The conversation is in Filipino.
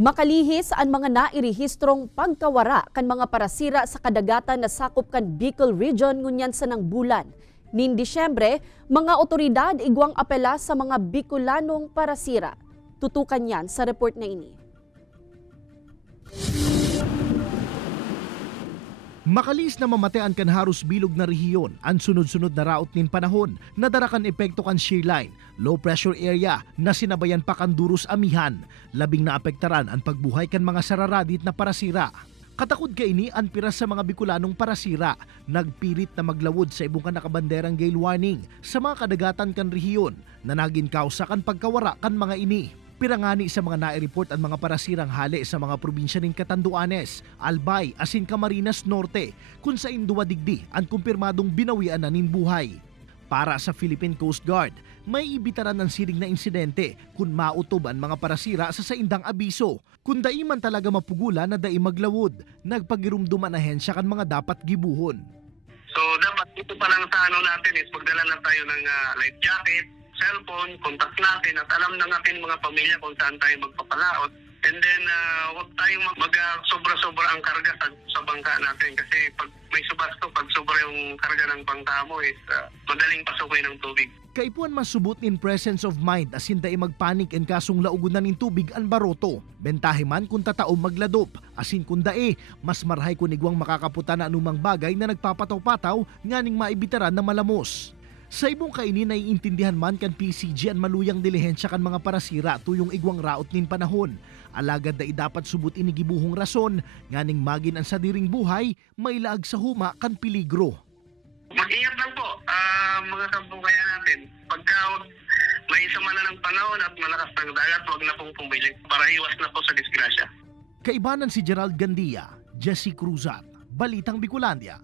Makalihis ang mga nairehistrong pagkawara kan mga parasira sa kadagatan na sakop kan Bicol Region ngunyan sa nang bulan. Nin Disyembre, mga otoridad igwang apela sa mga Bicolanong parasira. Tutukan yan sa report na ini. Makalis na mamatean kan haros bilog na rehiyon ang sunod-sunod na raot nin panahon na darakan epekto kan shear line, low pressure area na sinabayan pa kan duros amihan, labing naapektaran ang pagbuhay kan mga sararadit na parasira. Katakod ka ini ang piras sa mga Bicolanong parasira, nagpirit na maglawod sa ibong kan nakabanderang gale warning sa mga kadagatan kan rehiyon na naging kausa kan pagkawara kan mga ini. Pirangani sa mga nai-report ang mga parasirang hali sa mga probinsya ng Catanduanes, Albay, asin Camarines Norte, kung sa induwadigdi ang kumpirmadong binawian na nin buhay. Para sa Philippine Coast Guard, may ibitaran ng siring na insidente kung mautob ang mga parasira sa saindang abiso. Kung dai man talaga mapugulan na dai maglawod, nagpagirumduman ahensya kan mga dapat gibuhon. So dapat ito pa lang sa natin is magdala na tayo ng life jacket, cellphone, contact natin at alam na natin mga pamilya kung saan tayo magpapalaot. And then huwag tayong sobra-sobra ang karga sa bangka natin kasi pag may subasto, pag sobra yung karga ng bangka mo is madaling pasukin ng tubig. Kaipuan masubot nin presence of mind asin dai magpanik en kasong laugunan nin tubig ang baroto. Bentahe man kung tataom magladop, asin kung dae, mas marhay kung igwang makakaputa na anumang bagay na nagpapataw-pataw nganing maibitaran na malamos. Sa ibong kainin ay intindihan man kan PCG ang maluyang dilihensya kan mga parasira tuyong igwang raot nin panahon. Alagad na dapat subot inigibuhong rason, nganing magin ang sadiring buhay, mailaag sa huma kan peligro. Mag-ingat lang po mga kabukayan natin. Pagka may sama na ng panahon at malakas ng dagat, huwag na pong pumili para iwas na po sa disgrasya. Kaibanan si Gerald Gandia, Jesse Cruzat, Balitang Bicolandia.